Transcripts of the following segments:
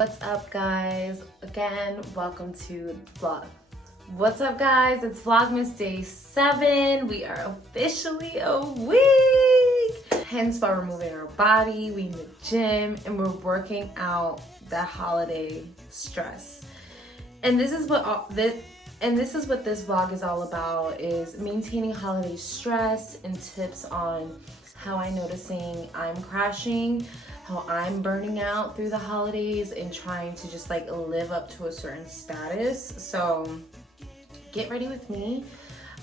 What's up, guys? Again, welcome to vlog. What's up, guys? It's Vlogmas day 7. We are officially a week. Hence why we're moving our body, we in the gym, and we're working out the holiday stress. And this is what this vlog is all about, is maintaining holiday stress and tips on how I'm noticing I'm crashing, how I'm burning out through the holidays and trying to just like live up to a certain status. So get ready with me.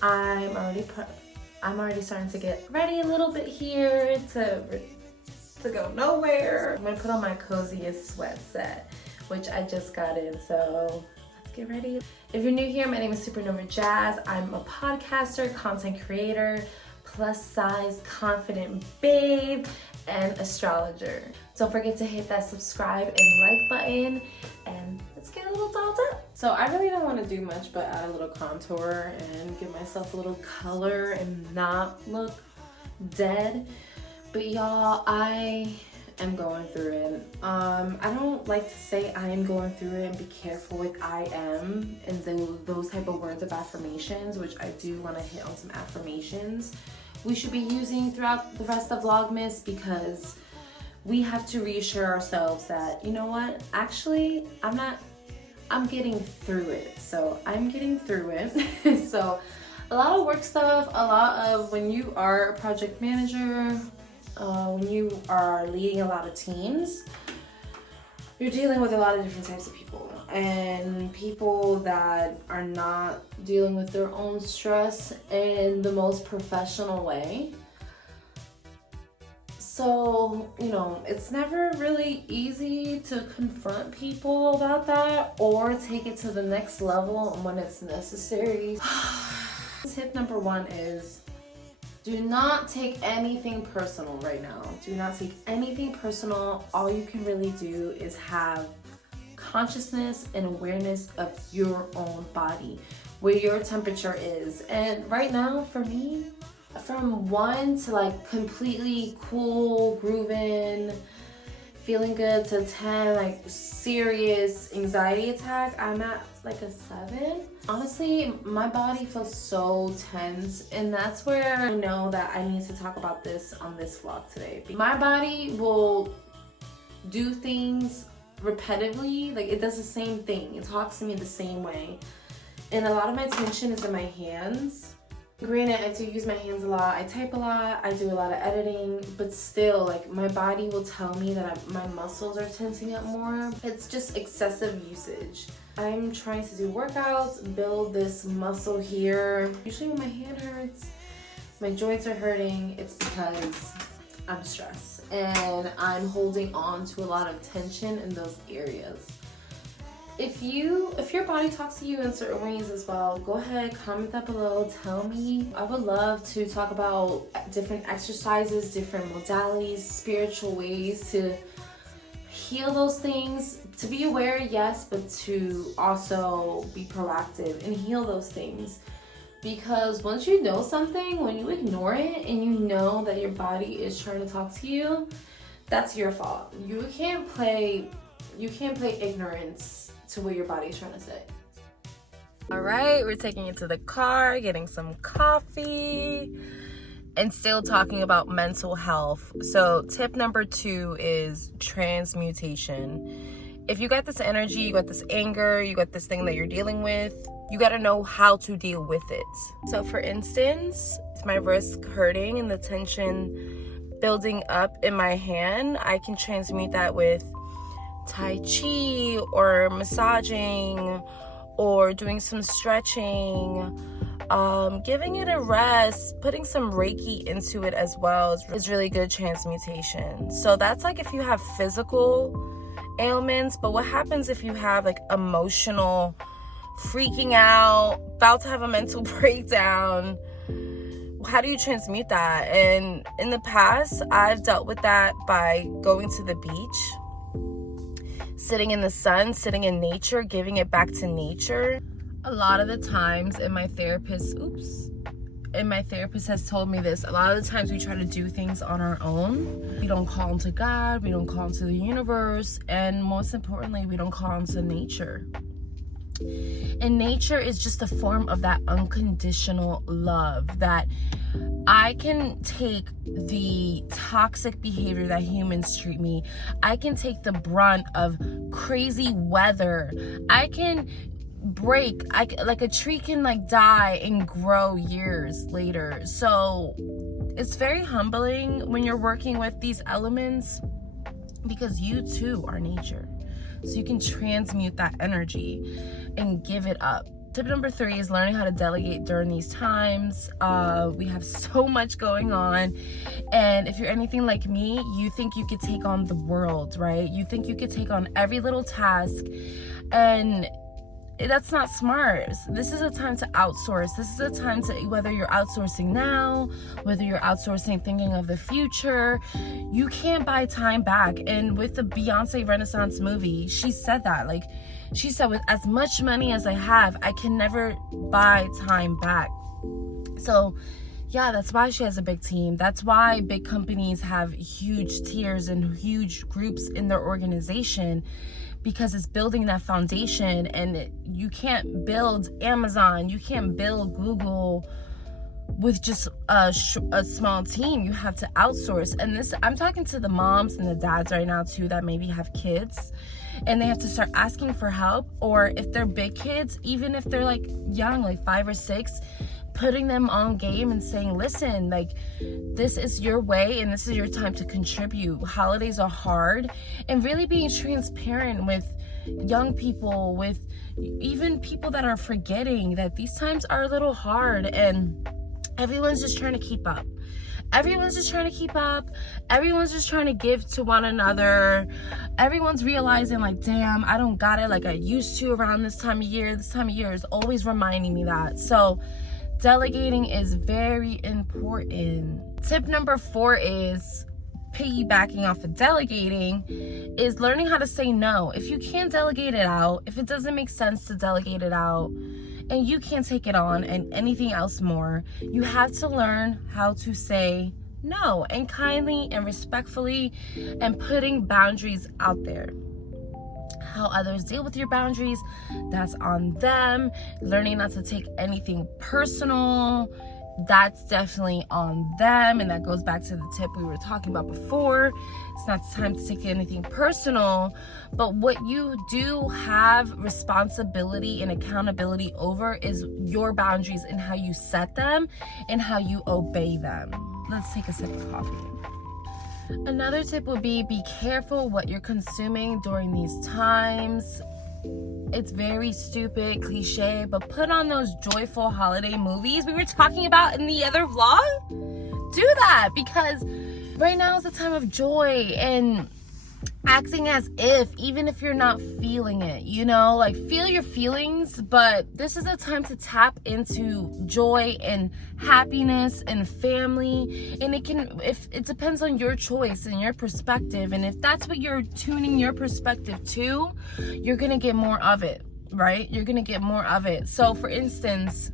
I'm already starting to get ready a little bit here to go nowhere. I'm gonna put on my coziest sweat set, which I just got in, so let's get ready. If you're new here, my name is Supernova Jazz. I'm a podcaster, content creator, plus size confident babe, and astrologer. Don't forget to hit that subscribe and like button, and let's get a little dolled up. So I really don't want to do much but add a little contour and give myself a little color and not look dead. But y'all, I am going through it. I don't like to say I am going through it, and be careful with I am and those type of words of affirmations, which I do want to hit on some affirmations we should be using throughout the rest of Vlogmas, because we have to reassure ourselves that, you know what, actually I'm getting through it. So I'm getting through it. So a lot of work stuff, a lot of when you are a project manager, when you are leading a lot of teams, you're dealing with a lot of different types of people, and people that are not dealing with their own stress in the most professional way. So, you know, it's never really easy to confront people about that or take it to the next level when it's necessary. Tip number 1 is, do not take anything personal right now. Do not take anything personal. All you can really do is have consciousness and awareness of your own body, where your temperature is. And right now, for me, from 1 to like completely cool, grooving, feeling good, to 10, like serious anxiety attack, I'm at like a 7. Honestly, my body feels so tense, and that's where I know that I need to talk about this on this vlog today. My body will do things repetitively, like it does the same thing. It talks to me the same way. And a lot of my tension is in my hands. Granted, I do use my hands a lot. I type a lot. I do a lot of editing, but still, like, my body will tell me that my muscles are tensing up more. It's just excessive usage. I'm trying to do workouts, build this muscle here. Usually when my hand hurts, my joints are hurting, it's because I'm stressed and I'm holding on to a lot of tension in those areas. If your body talks to you in certain ways as well, go ahead, comment that below, tell me. I would love to talk about different exercises, different modalities, spiritual ways to heal those things, to be aware, yes, but to also be proactive and heal those things. Because once you know something, when you ignore it and you know that your body is trying to talk to you, that's your fault. You can't play ignorance to what your body is trying to say. All right, we're taking it to the car, getting some coffee, and still talking about mental health. So tip number 2 is transmutation. If you got this energy, you got this anger, you got this thing that you're dealing with, you got to know how to deal with it. So for instance, if my wrist hurting and the tension building up in my hand, I can transmute that with Tai Chi or massaging or doing some stretching, giving it a rest, putting some Reiki into it as well is really good transmutation. So that's like if you have physical ailments, but what happens if you have like emotional, freaking out, about to have a mental breakdown? How do you transmute that? And in the past, I've dealt with that by going to the beach, sitting in the sun, sitting in nature, giving it back to nature. A lot of the times in my therapist's and my therapist has told me this, a lot of the times we try to do things on our own. We don't call into God, we don't call into the universe, and most importantly, we don't call into nature. And nature is just a form of that unconditional love, that I can take the toxic behavior that humans treat me. I can take the brunt of crazy weather. I can break. Like a tree can like die and grow years later. So it's very humbling when you're working with these elements, because you too are nature. So you can transmute that energy and give it up. Tip number 3 is learning how to delegate during these times. We have so much going on, and if you're anything like me, you think you could take on the world, right? You think you could take on every little task, and that's not smart. This is a time to outsource. This is a time to, whether you're outsourcing now, whether you're outsourcing thinking of the future, you can't buy time back. And with the Beyonce Renaissance movie, she said that, like, she said, with as much money as I have, I can never buy time back. So yeah, that's why she has a big team. That's why big companies have huge tiers and huge groups in their organization, because it's building that foundation. And you can't build Amazon, you can't build Google with just a small team. You have to outsource. And this, I'm talking to the moms and the dads right now too, that maybe have kids and they have to start asking for help. Or if they're big kids, even if they're like young, like 5 or 6, putting them on game and saying, listen, like, this is your way and this is your time to contribute. Holidays are hard. And really being transparent with young people, with even people that are forgetting that these times are a little hard, and everyone's just trying to keep up. Everyone's just trying to keep up. Everyone's just trying to give to one another. Everyone's realizing, like, damn, I don't got it like I used to around this time of year. This time of year is always reminding me that. So delegating is very important. Tip number 4 is, piggybacking off of delegating, is learning how to say no. If you can't delegate it out, if it doesn't make sense to delegate it out, and you can't take it on and anything else more, you have to learn how to say no, and kindly and respectfully, and putting boundaries out there. How others deal with your boundaries, that's on them. Learning not to take anything personal, that's definitely on them. And that goes back to the tip we were talking about before. It's not time to take anything personal, but what you do have responsibility and accountability over is your boundaries and how you set them and how you obey them. Let's take a sip of coffee. Another tip would be careful what you're consuming during these times. It's very stupid, cliche, but put on those joyful holiday movies we were talking about in the other vlog. Do that, because right now is a time of joy and acting as if, even if you're not feeling it, you know, like, feel your feelings, but this is a time to tap into joy and happiness and family. And it depends on your choice and your perspective, and if that's what you're tuning your perspective to, you're gonna get more of it, right? You're gonna get more of it. So for instance,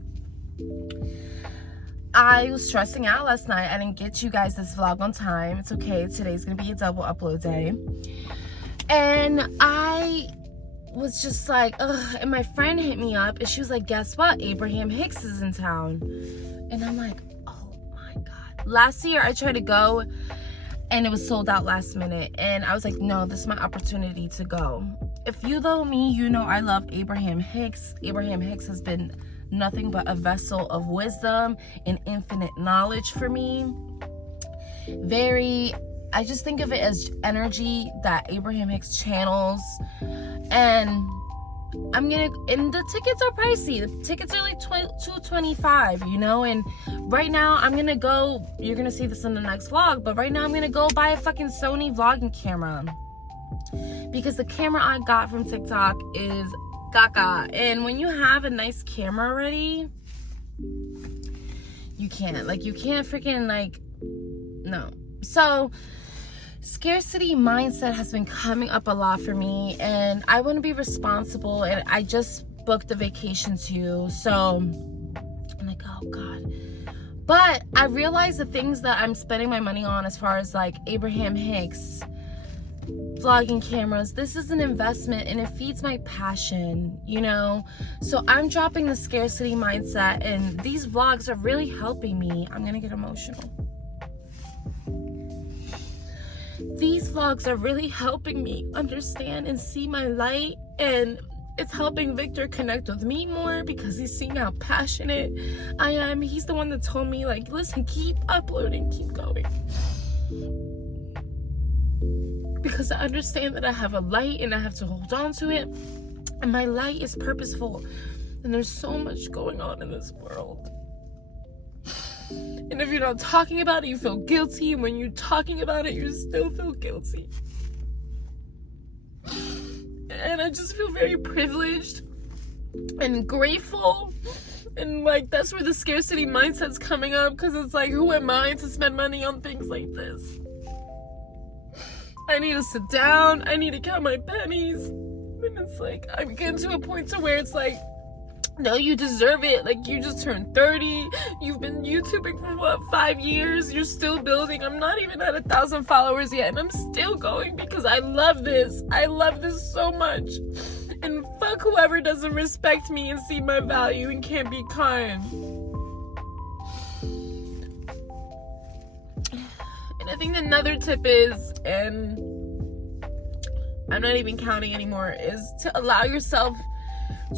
I was stressing out last night. I didn't get you guys this vlog on time. It's okay. Today's going to be a double upload day. And I was just like, ugh. And my friend hit me up and she was like, guess what? Abraham Hicks is in town. And I'm like, oh my God. Last year I tried to go and it was sold out last minute. And I was like, no, this is my opportunity to go. If you know me, you know I love Abraham Hicks. Abraham Hicks has been nothing but a vessel of wisdom and infinite knowledge for me. I just think of it as energy that Abraham Hicks channels. And the tickets are pricey. The tickets are like $225, you know. And right now I'm gonna go, you're gonna see this in the next vlog, but right now I'm gonna go buy a fucking Sony vlogging camera, because the camera I got from TikTok is gaga. And when you have a nice camera already, you can't freaking, like, no. So scarcity mindset has been coming up a lot for me, and I want to be responsible, and I just booked a vacation too. So I'm like, oh God. But I realize the things that I'm spending my money on, as far as like Abraham Hicks, vlogging cameras, this is an investment and it feeds my passion, you know? So I'm dropping the scarcity mindset, and these vlogs are really helping me. I'm gonna get emotional. These vlogs are really helping me understand and see my light, and it's helping Victor connect with me more because he's seeing how passionate I am. He's the one that told me, like, listen, keep uploading, keep going. Because I understand that I have a light and I have to hold on to it. And my light is purposeful. And there's so much going on in this world. And if you're not talking about it, you feel guilty. And when you're talking about it, you still feel guilty. And I just feel very privileged and grateful. And like, that's where the scarcity mindset's coming up. Because it's like, who am I to spend money on things like this? I need to sit down. I need to count my pennies. And it's like, I'm getting to a point to where it's like, no, you deserve it. Like, you just turned 30. You've been YouTubing for what, 5 years? You're still building. I'm not even at 1,000 followers yet, and I'm still going because I love this. I love this so much. And fuck whoever doesn't respect me and see my value and can't be kind. And I think another tip is, and I'm not even counting anymore, is to allow yourself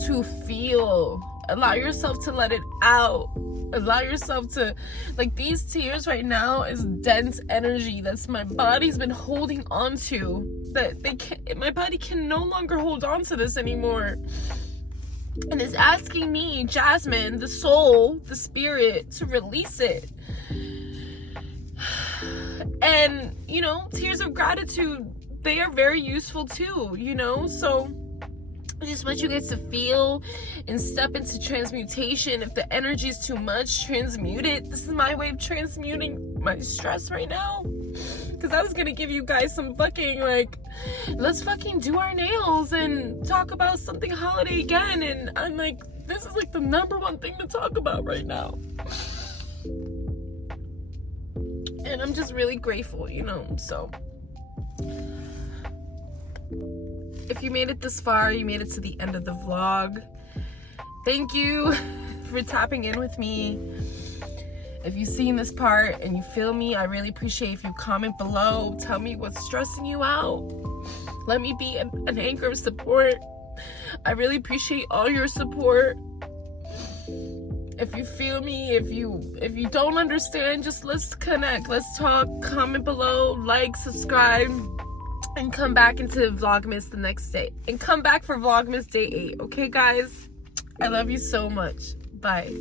to feel. Allow yourself to let it out. Allow yourself to, like, these tears right now is dense energy that's my body's been holding on to, that my body can no longer hold on to this anymore. And it's asking me, Jasmine, the soul, the spirit, to release it. And, you know, tears of gratitude, they are very useful too, you know? So I just want you guys to feel and step into transmutation. If the energy is too much, transmute it. This is my way of transmuting my stress right now. Because I was going to give you guys some fucking, like, let's fucking do our nails and talk about something holiday again. And I'm like, this is like the #1 thing to talk about right now. And I'm just really grateful, you know, so. If you made it this far, you made it to the end of the vlog. Thank you for tapping in with me. If you've seen this part and you feel me, I really appreciate if you comment below. Tell me what's stressing you out. Let me be an anchor of support. I really appreciate all your support. If you feel me, if you don't understand, just let's connect. Let's talk. Comment below, like, subscribe, and come back into Vlogmas the next day. And come back for Vlogmas day 8. Okay, guys? I love you so much. Bye.